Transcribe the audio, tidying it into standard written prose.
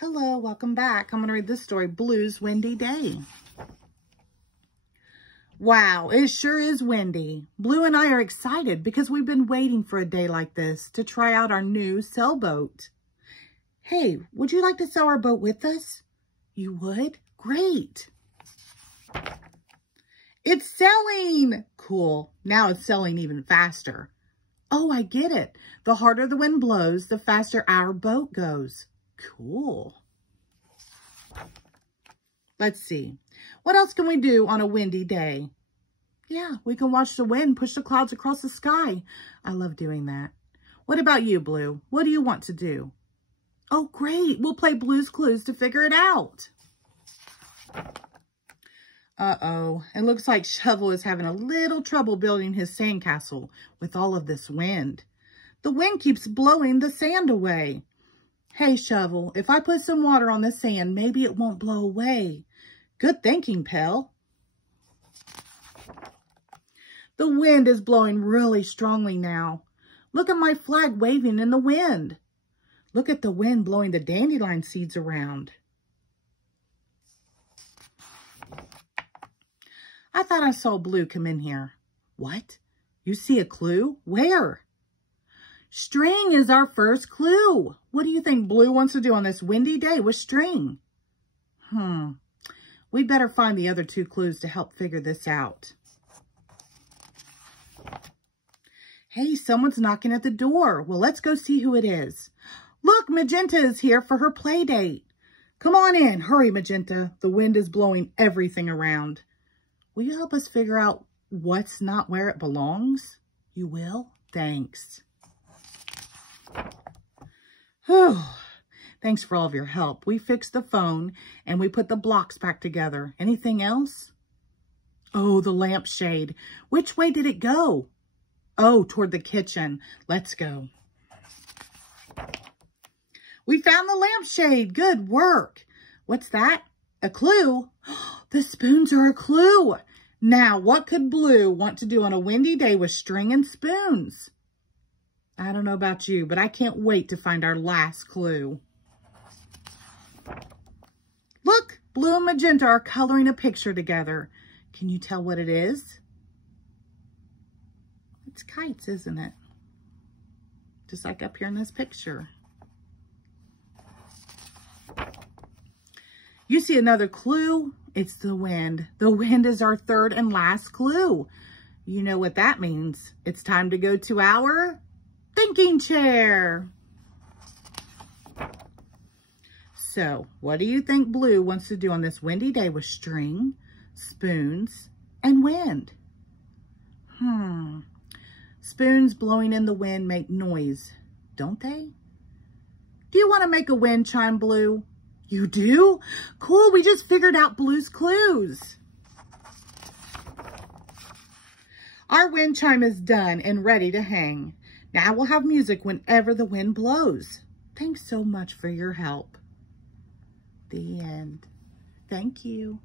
Hello, welcome back. I'm going to read this story, Blue's Windy Day. Wow, it sure is windy. Blue and I are excited because we've been waiting for a day like this to try out our new sailboat. Hey, would you like to sail our boat with us? You would? Great. It's sailing. Cool. Now it's sailing even faster. Oh, I get it. The harder the wind blows, the faster our boat goes. Cool. Let's see. What else can we do on a windy day? Yeah, we can watch the wind push the clouds across the sky. I love doing that. What about you, Blue? What do you want to do? Oh, great. We'll play Blue's Clues to figure it out. Uh-oh. It looks like Shovel is having a little trouble building his sandcastle with all of this wind. The wind keeps blowing the sand away. Hey, Shovel, if I put some water on the sand, maybe it won't blow away. Good thinking, Pell. The wind is blowing really strongly now. Look at my flag waving in the wind. Look at the wind blowing the dandelion seeds around. I thought I saw Blue come in here. What? You see a clue? Where? String is our first clue. What do you think Blue wants to do on this windy day with string? We'd better find the other two clues to help figure this out. Hey, someone's knocking at the door. Well, let's go see who it is. Look, Magenta is here for her play date. Come on in. Hurry, Magenta. The wind is blowing everything around. Will you help us figure out what's not where it belongs? You will? Thanks. Whew. Thanks for all of your help. We fixed the phone and we put the blocks back together. Anything else? Oh, the lampshade. Which way did it go? Oh, toward the kitchen. Let's go. We found the lampshade. Good work. What's that? A clue? The spoons are a clue. Now, what could Blue want to do on a windy day with string and spoons? I don't know about you, but I can't wait to find our last clue. Look, Blue and Magenta are coloring a picture together. Can you tell what it is? It's kites, isn't it? Just like up here in this picture. You see another clue? It's the wind. The wind is our third and last clue. You know what that means. It's time to go to our thinking chair. So, what do you think Blue wants to do on this windy day with string, spoons, and wind? Spoons blowing in the wind make noise, don't they? Do you want to make a wind chime, Blue? You do? Cool, we just figured out Blue's clues. Our wind chime is done and ready to hang. Now we'll have music whenever the wind blows. Thanks so much for your help. The end. Thank you.